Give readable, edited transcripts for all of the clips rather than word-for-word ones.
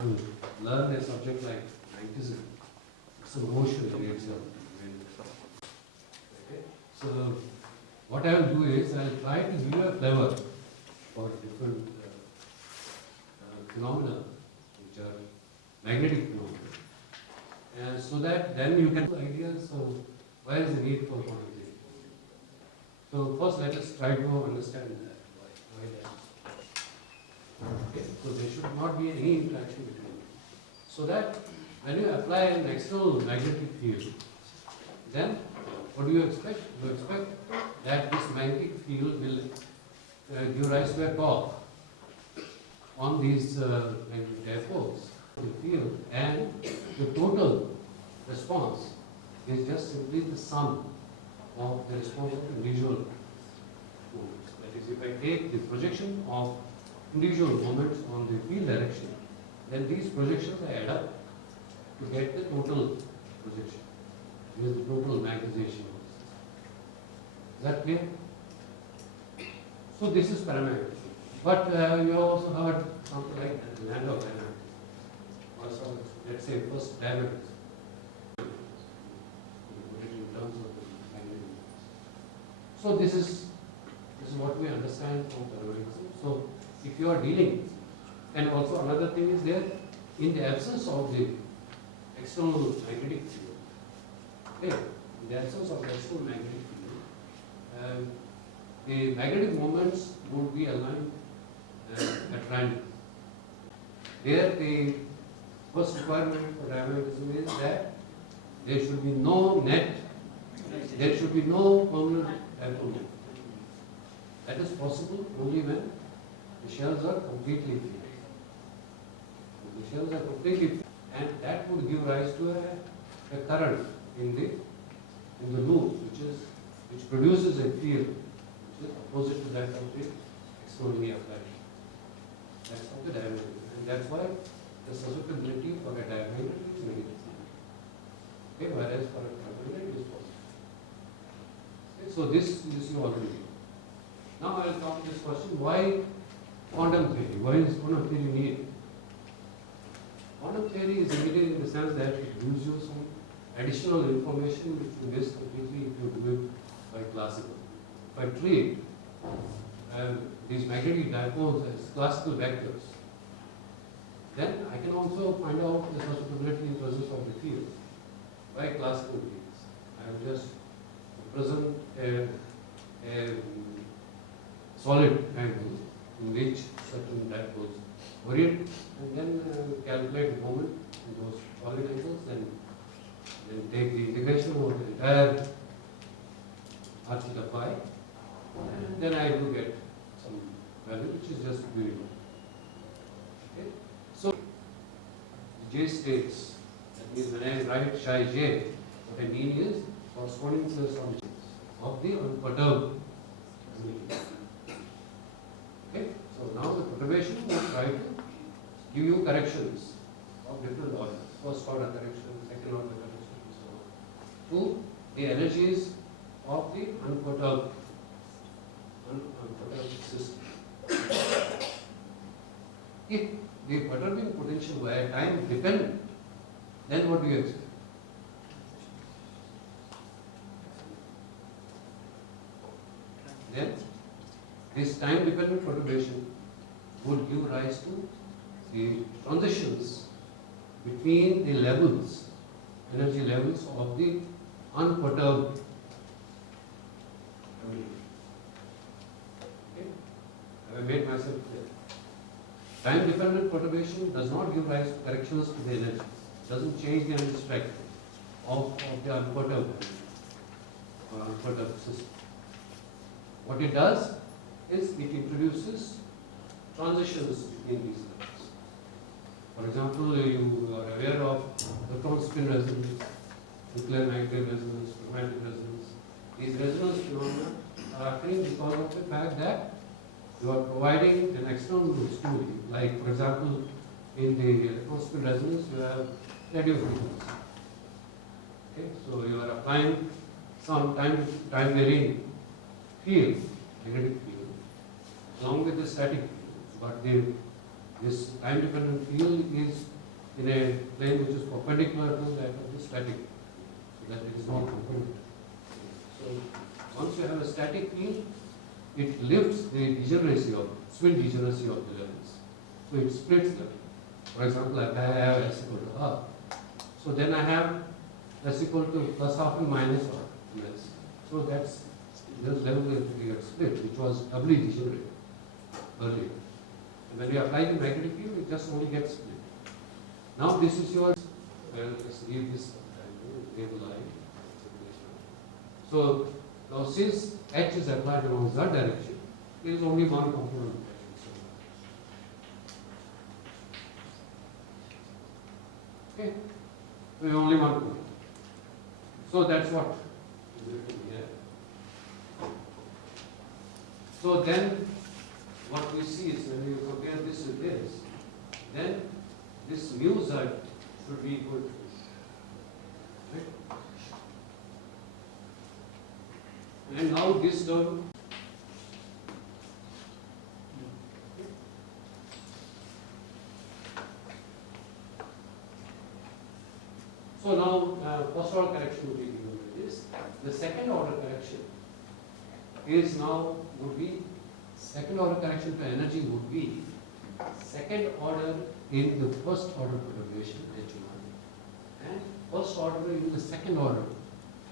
learn a subject like magnetism, it's a motion in itself. Okay? So what I will do is I will try to give you a flavor for different phenomena which are magnetic phenomena, and so that then you can have ideas of where is the need for quantum theory. So first let us try to understand that. Why that. Okay, so there should not be any interaction between them. So that when you apply an external magnetic field, then what do you expect? You expect that this magnetic field will give rise to a torque on these magnetic dipoles of the field, and the total response is just simply the sum of the response of individual moments. That is, if I take the projection of individual moments on the field direction, then these projections I add up to get the total projection. This is the total magnetization. Is that clear? So this is paramagnetism. But you have also heard something like land of magnetism. Also, let's say first diamagnetism. In terms of the magnetism. So this is what we understand from paramagnetism. So if you are dealing, and also another thing is there, in the absence of the external magnetic field, okay, in the absence of the external magnetic field, the magnetic moments would be aligned at random. There, the first requirement for diamagnetism is that there should be no net, there should be no permanent dipole moment. That is possible only when the shells are completely free. The shells are completely free, and that would give rise to a current in the loop, which produces a field which is opposite to that of the externally applied. That's of the diamagnetism, and that's why the susceptibility for a diamagnet is negative. Okay, whereas for a paramagnet it is positive. Okay, so this you already know. Now I will come to this question: why quantum theory? Why is quantum theory needed? Quantum theory is needed in the sense that it gives you some additional information which you miss completely if you do it by classical. If I treat these magnetic dipoles as classical vectors, then I can also find out the susceptibility in presence of the field by classical means. I will just present a solid angle in which certain dipoles orient, and then calculate the moment in those solid angles, and then take the integration of the entire r theta phi, and then I do get some value which is just beautiful. Okay? So J states, that means when I write psi j, what I mean is corresponding to the solutions of the unperturbed meaning. Okay? So now the perturbation will try to give you corrections of different orders. First order correction, second order correction, and so on, to the energies of the unperturbed system. If the perturbing potential were time dependent, then what do you expect? Then this time dependent perturbation would give rise to the transitions between the levels, energy levels of the unperturbed. Okay? Have I made myself clear? Time dependent perturbation does not give rise to corrections to the energy, doesn't change the energy spectrum of the unperturbed or unperturbed system. What it does is it introduces transitions between these levels. For example, you are aware of electron spin resonance, nuclear magnetic resonance, magnetic resonance. These resonance phenomena are occurring because of the fact that you are providing an external stimuli. Like, for example, in the electron spin resonance, you have radio frequency. Okay, so you are applying some time varying field, magnetic field, along with the static field. But the This time dependent field is in a plane which is perpendicular to that of the static, so that it is not component. So once you have a static field, it lifts the degeneracy of spin degeneracy of the levels. So it splits them. For example, if I have S equal to R, so then I have S equal to plus half and minus half MS. So that's the level that we have split, which was doubly degenerate earlier. And when you apply the magnetic field, it just only gets split. Now this is your, well, let's leave this label line. So now since H is applied along Z direction, there is only one component. Okay, so only one component. So that's what is written here. So then what we see is when you compare this with this, then this mu Z should be equal to this. Right? And now this term, so now first order correction would be given by this. The second order correction is now would be second order correction to energy would be second order in the first order perturbation H1 and first order in the second order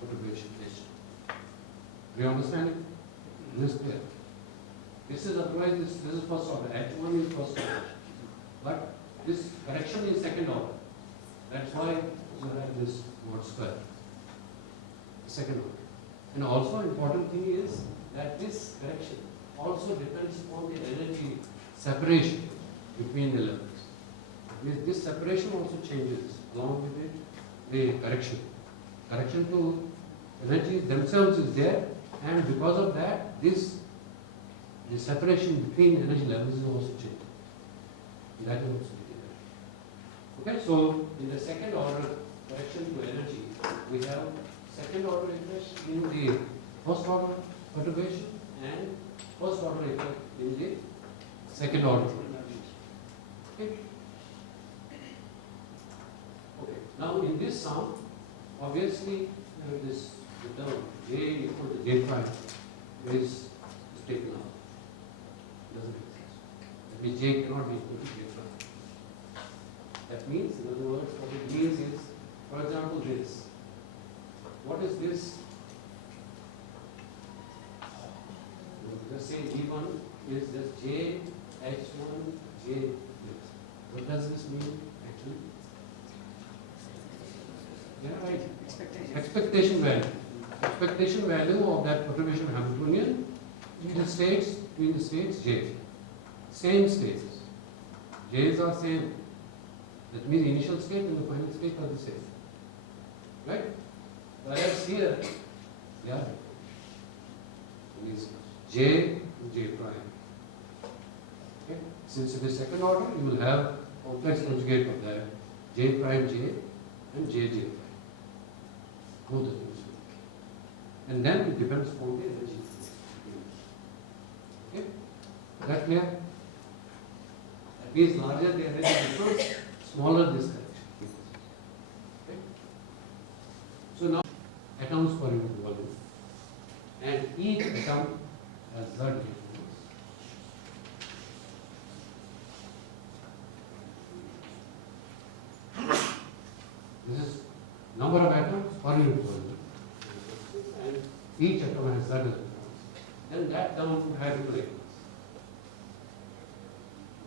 perturbation H2. Do you understand it? This is clear. This is otherwise this is first order. H1 is first order. But this correction is second order. That's why you have this mod square. Second order. And also important thing is that this correction also depends on the energy separation between the levels. This separation also changes along with it, the correction. Correction to energies themselves is there, and because of that, the separation between energy levels is also changing. That is also there. Okay, so in the second order correction to energy, we have second order effect in the first order perturbation and first order effect in the second order. Okay. Okay. Now in this sum, obviously this the term J equal to J prime is taken out. Doesn't exist. That means J cannot be equal to J prime. That means, in other words, what it means is, for example, this. What is this? Let's say V1 is just J H1 J this. What does this mean actually? Yeah, right. Expectation value. Expectation value of that perturbation Hamiltonian in the states, J. Same states. J's are same. That means initial state and the final state are the same. Right? Whereas here, yeah, it is J to J prime. Okay? Since it is second order, you will have complex conjugate of that J prime J and J J prime. Both of them. And then it depends upon the energy. Okay? Is that clear? That means larger the energy difference, smaller this correction. Okay? So now atoms per unit volume, and each atom has Z electrons. This is number of atoms per unit volume, and each atom has Z electrons. Then that term would have electrons.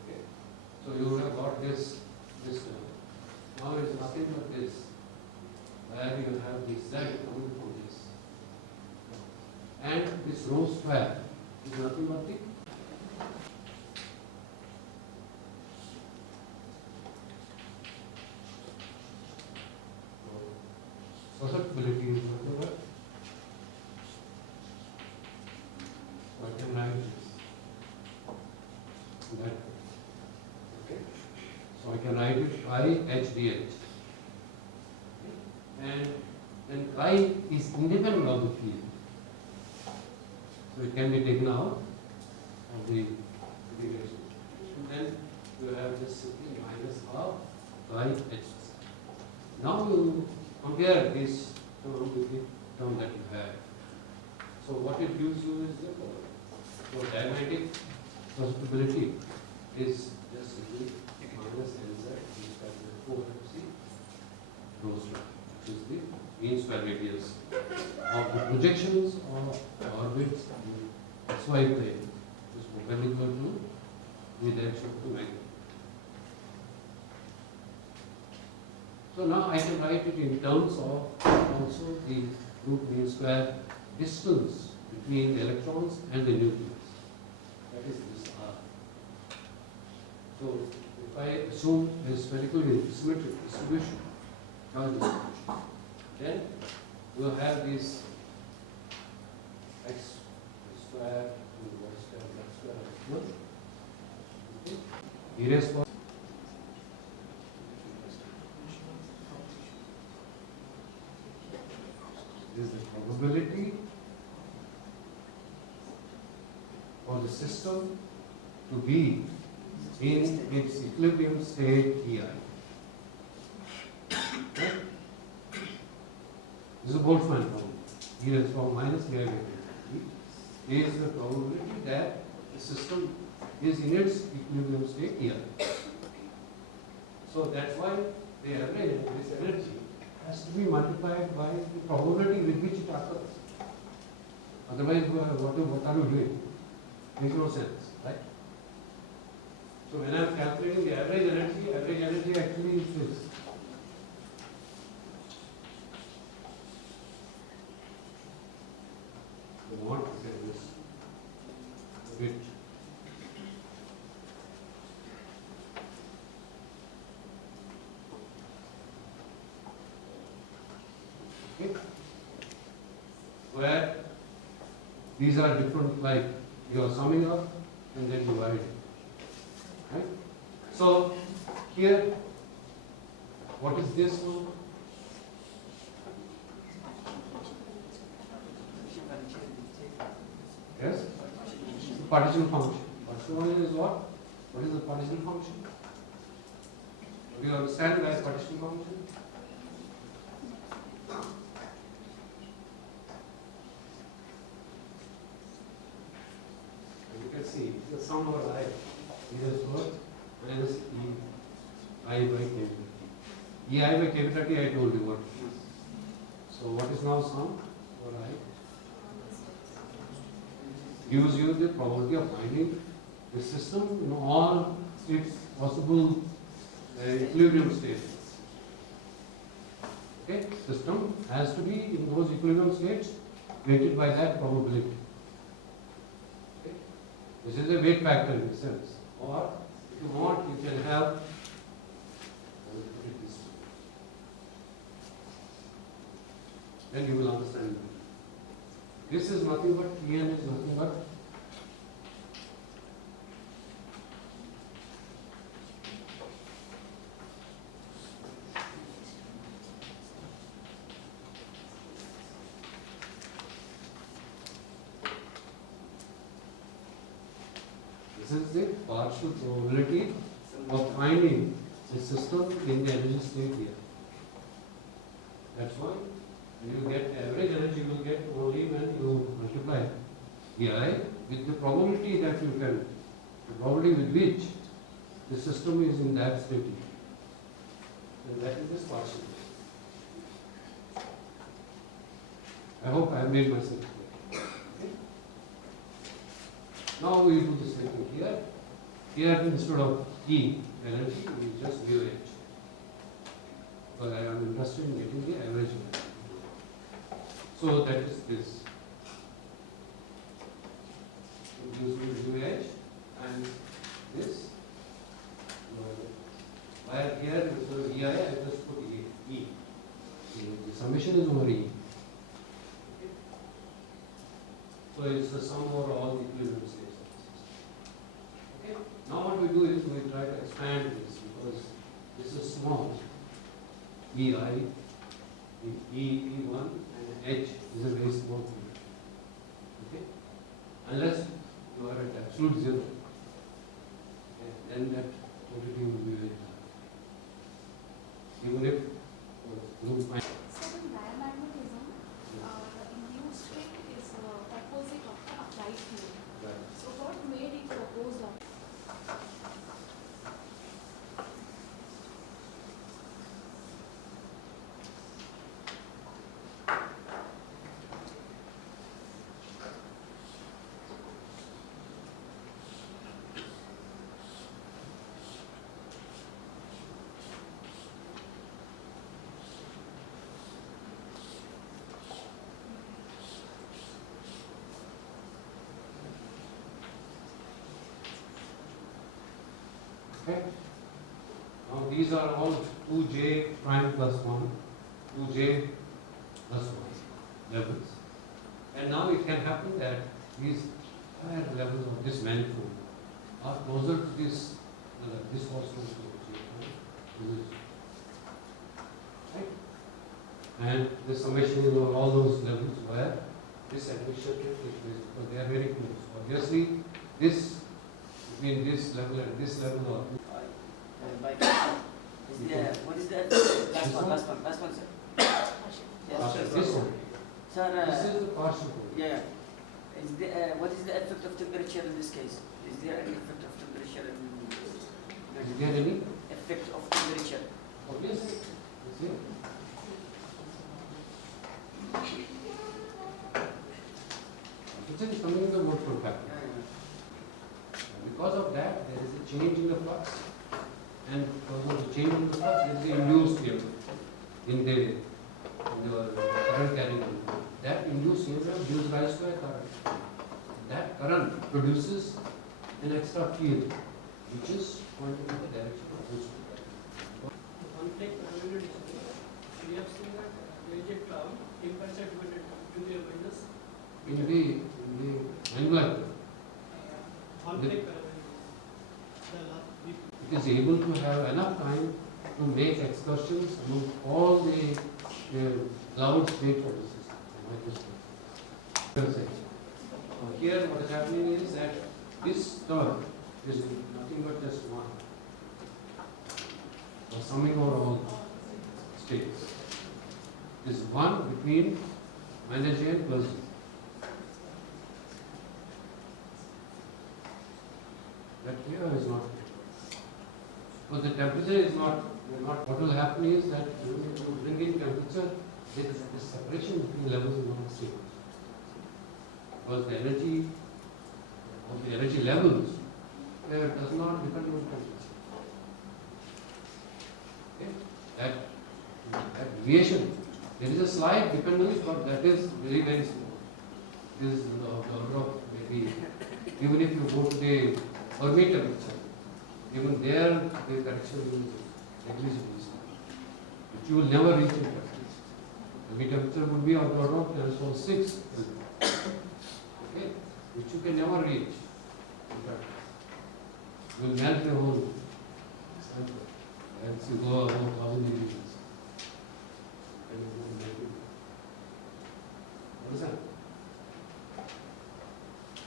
Okay, so you have got this term. Now it is nothing but this, where you have this Z coming from this, and this rho square is nothing but the susceptibility is nothing but, I can write this. That, okay. So I can write it I H D H. And then chi is independent of the field. So it can be taken out of the integration. And then you have just simply minus half by h. Now you compare this term with the term that you have. So what it gives you is the following. So diamagnetic susceptibility is just simply minus nz is equal to 4fc rho square, which is the mean square radius of the projections of orbits in xy plane, which is perpendicular to the direction of the magnet. So now I can write it in terms of also the root mean square distance between the electrons and the nucleus. That is this R. So if I assume a spherical symmetric distribution, charge distribution, then we will have this x square and y square, z square, okay. Erase for is the probability for the system to be in its equilibrium state EI. Right? This is a Boltzmann problem. E raised to minus EI by E is the probability that the system is in its equilibrium state EI. So that's why the average of this energy has to be multiplied by the probability with which it occurs. Otherwise, what are you doing? Makes no sense, right? So when I am calculating the average energy actually is this. I want to get this a bit. Okay. Where these are different, like you are summing up and then dividing. Right? So here, what is this one? Yes? Partition function. Partition function is what? What is the partition function? Do you understand by partition function? You can see the sum over I is what? Minus E I by capital T. E I by capital T I told you what it is. So what is now sum over I? Gives you the probability of finding the system in all its possible equilibrium states. Okay, system has to be in those equilibrium states weighted by that probability. Okay. This is a weight factor in a sense. Or if you want, you can have, I will put it this way. Then you will understand. This is nothing but En is nothing but this is the partial probability of finding a system in the energy state here. That's why when you get average energy, you will get only when you multiply EI with the probability that you can, the probability with which the system is in that state. And that is this partial. I hope I have made myself clear. Okay. Now we do the same thing here. Here instead of E energy, we just mu H. Because I am interested in getting the average energy. So that is this. It gives me mu H and this. Where here instead of EI, I just put E. The summation is over E. Okay. So it's the sum over all the equilibrium states. Okay. Now what we do is we try to expand this because this is small. EI, E1 and H is a very small thing. Okay? Unless you are at absolute zero. Okay. Then that quantity will be very high. Even if group ion. So in paramagnetism, the induced field is opposite of the applied field. Right. So what made it opposed of? Okay. Now these are all 2j prime plus 1, 2j plus 1 levels. And now it can happen that these higher levels of this manifold are closer to this, this was close to j prime, right? And the summation is of all those levels where this admission takes place because they are very close. Obviously, this between this level and this level or what is that? Last one, sir. Yes, sir. this one. Sir, This is the partial. yeah. Is the, what is the effect of temperature in this case? Is there any effect of temperature in Is there any? effect of temperature? Obviously. It's here. This is coming in the mode factor. Because of that, there is a change in the flux, and because of the change in the flux, there is an induced EMF in the current carrying component. That induced EMF gives rise to a current. That current produces an extra field, which is pointing in the direction of this. Conflict magnetism. We have seen that there is a cloud, temperature divided to the minus. In the envelope, Conflict it is able to have enough time to make excursions among all the cloud states of the system. Here what is happening is that this term is nothing but just one. The summing over all states is one between minus j and plus j. That here is not. But the temperature is not. What will happen is that when you bring in temperature, there is this separation between levels is not the same. Because the energy of the energy levels does not depend on temperature. Okay? That deviation, there is a slight dependence, but that is very, very small. This is the order of maybe, even if you go to the Fermi temperature, even there the correction is negligibly small. But you will never reach in practice. Fermi temperature would be of the order of 10⁶. Okay? Which you can never reach in practice. You will melt the whole sample as you go above 1000 degrees. And you will melt it. Understand?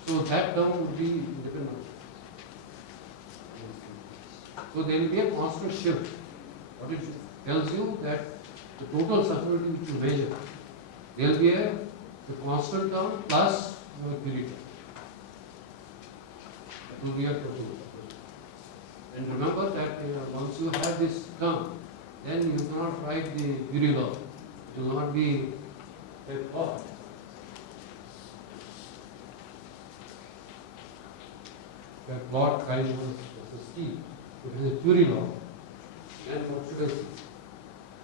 So that term would be independent. So there will be a constant shift. What it tells you that the total circularity which you measure, there will be a constant term plus Curie term. That will be a total. And remember that once you have this term, then you cannot write the Curie law. It will not be a thought. That plot kind of versus T. If it is a Curie law, then what should I see?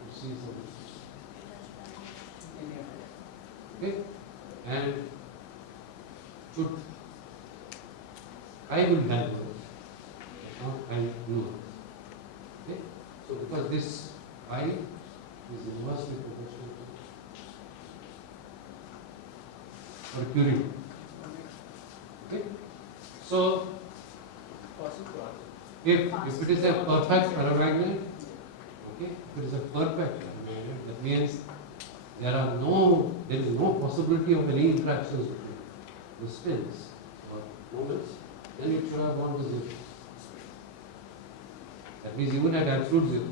You see something. Okay? And should I will have those, not I know. Okay? So because this I is inversely proportional to Curie. Okay? So if it is a perfect paramagnet, okay, if it is a perfect paramagnet, that means there is no possibility of any interactions between the spins or moments, then it should have gone to zero. That means even at absolute zero,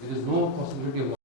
there is no possibility of